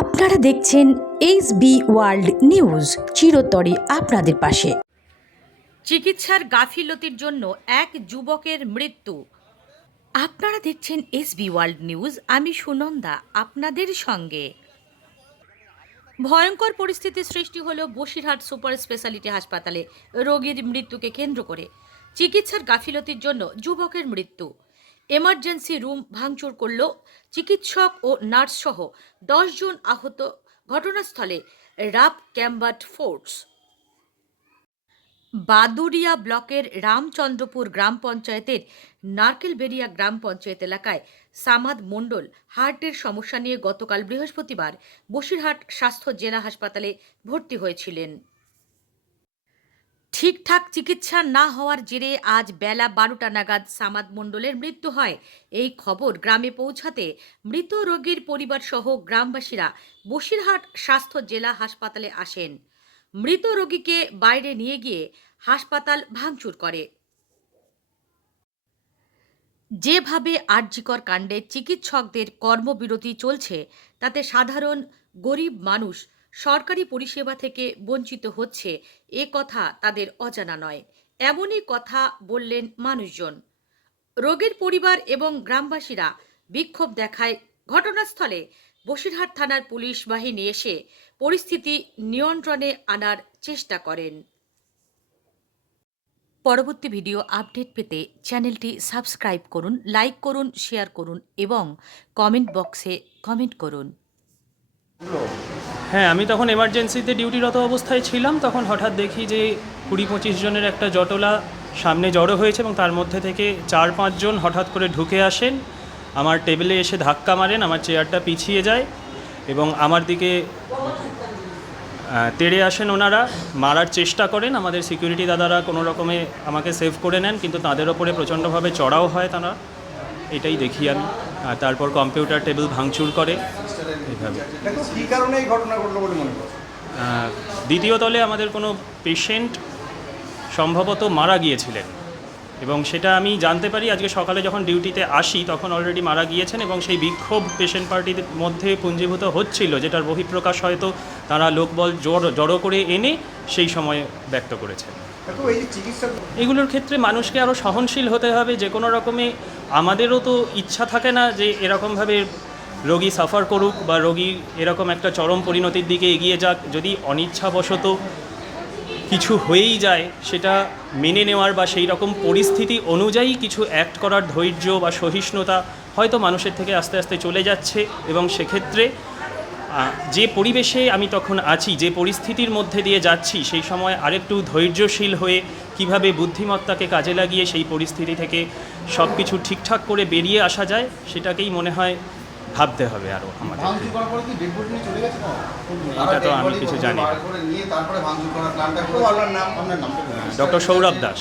আপনারা দেখছেন H B world news চিরতরে আপনাদের পাশে। চিকিৎসার গাফিলতির জন্য এক যুবকের মৃত্যু। আপনারা দেখছেন এস বি ওয়ার্ল্ড নিউজ আমি সুনন্দা, আপনাদের সঙ্গে। ভয়ঙ্কর পরিস্থিতি সৃষ্টি হলো বসিরহাট সুপার স্পেশালিটি হাসপাতালে রোগীর মৃত্যুকে কেন্দ্র করে। চিকিৎসার গাফিলতির জন্য যুবকের মৃত্যু। এমার্জেন্সি রুম ভাঙচুর করল চিকিৎসক ও নার্স সহ জন আহত ঘটনাস্থলে রাব ক্যাম্বাট ফোর্স বাদুরিয়া ব্লকের রামচন্দ্রপুর গ্রাম পঞ্চায়েতের নারকেলবেরিয়া গ্রাম পঞ্চায়েত এলাকায় সামাদ মণ্ডল হার্টের সমস্যা নিয়ে গতকাল বৃহস্পতিবার বসিরহাট স্বাস্থ্য জেলা হাসপাতালে ভর্তি হয়েছিলেন। ঠিকঠাক চিকিৎসা না হওয়ার জেরে আজ বেলা বারোটা নাগাদ সামাদ মণ্ডলের মৃত্যু হয়। এই খবর গ্রামে পৌঁছাতে মৃত রোগীর পরিবার সহ গ্রামবাসীরা বসিরহাট স্বাস্থ্য জেলা হাসপাতালে আসেন। মৃত রোগীকে বাইরে নিয়ে গিয়ে হাসপাতাল ভাঙচুর করে। যেভাবে আর্যিকর কাণ্ডে চিকিৎসকদের কর্মবিরতি চলছে, তাতে সাধারণ গরিব মানুষ সরকারি পরিষেবা থেকে বঞ্চিত হচ্ছে, এ কথা তাদের অজানা নয়। এমনই কথা বললেন মানুষজন। রোগীর পরিবার এবং গ্রামবাসীরা বিক্ষোভ দেখায় ঘটনাস্থলে। বসিরহাট থানার পুলিশ বাহিনী এসে পরিস্থিতি নিয়ন্ত্রণে আনার চেষ্টা করেন। পরবর্তী ভিডিও আপডেট পেতে চ্যানেলটি সাবস্ক্রাইব করুন, লাইক করুন, শেয়ার করুন এবং কমেন্ট বক্সে কমেন্ট করুন। হ্যাঁ আমি তখন এমার্জেন্সিতে ডিউটিরত অবস্থায় ছিলাম। তখন হঠাৎ দেখি যে কুড়ি পঁচিশ জনের একটা জটলা সামনে জড়ো হয়েছে এবং তার মধ্যে থেকে চার পাঁচজন হঠাৎ করে ঢুকে আসেন। আমার টেবিলে এসে ধাক্কা মারেন, আমার চেয়ারটা পিছিয়ে যায় এবং আমার দিকে তেড়ে আসেন ওনারা। মারার চেষ্টা করেন, আমাদের সিকিউরিটি দাদারা কোনো রকমে আমাকে সেভ করে নেন, কিন্তু তাদের ওপরে প্রচণ্ডভাবে চড়াও হয় তারা। এটাই দেখি আমি। আর তারপর কম্পিউটার টেবিল ভাঙচুর করে। এইভাবে কী কারণে এই ঘটনা ঘটলো বলে মনে করো দ্বিতীয় তলে আমাদের কোনো পেশেন্ট সম্ভবত মারা গিয়েছিলেন। এবং সেটা আমি জানতে পারি আজকে সকালে যখন ডিউটিতে আসি তখন অলরেডি মারা গিয়েছেন এবং সেই বিক্ষোভ পেশেন্ট পার্টির মধ্যে পুঞ্জীভূত হচ্ছিল যেটার বহিঃপ্রকাশ হয়তো তারা লোকবল জড়ো জড়ো করে এনে সেই সময় ব্যক্ত করেছেন। এগুলোর ক্ষেত্রে মানুষকে আরও সহনশীল হতে হবে যে কোনো রকমে আমাদেরও তো ইচ্ছা থাকে না যে এরকমভাবে রোগী সাফার করুক বা রোগী এরকম একটা চরম পরিণতির দিকে এগিয়ে যাক, যদি অনিচ্ছাবশত কিছু হয়েই যায়, সেটা মেনে নেওয়ার বা সেই রকম পরিস্থিতি অনুযায়ী কিছু অ্যাক্ট করার ধৈর্য বা সহিষ্ণুতা হয়তো মানুষের থেকে আস্তে আস্তে চলে যাচ্ছে এবং সেক্ষেত্রে যে পরিবেশে আমি তখন আছি, যে পরিস্থিতির মধ্যে দিয়ে যাচ্ছি, সেই সময় আরেকটু ধৈর্যশীল হয়ে কীভাবে বুদ্ধিমত্তাকে কাজে লাগিয়ে সেই পরিস্থিতি থেকে সব কিছু ঠিকঠাক করে বেরিয়ে আসা যায়, সেটাকেই মনে হয় ভাবতে হবে আরও আমাদের। এটা তো আমি কিছু জানি ডক্টর সৌরভ দাস।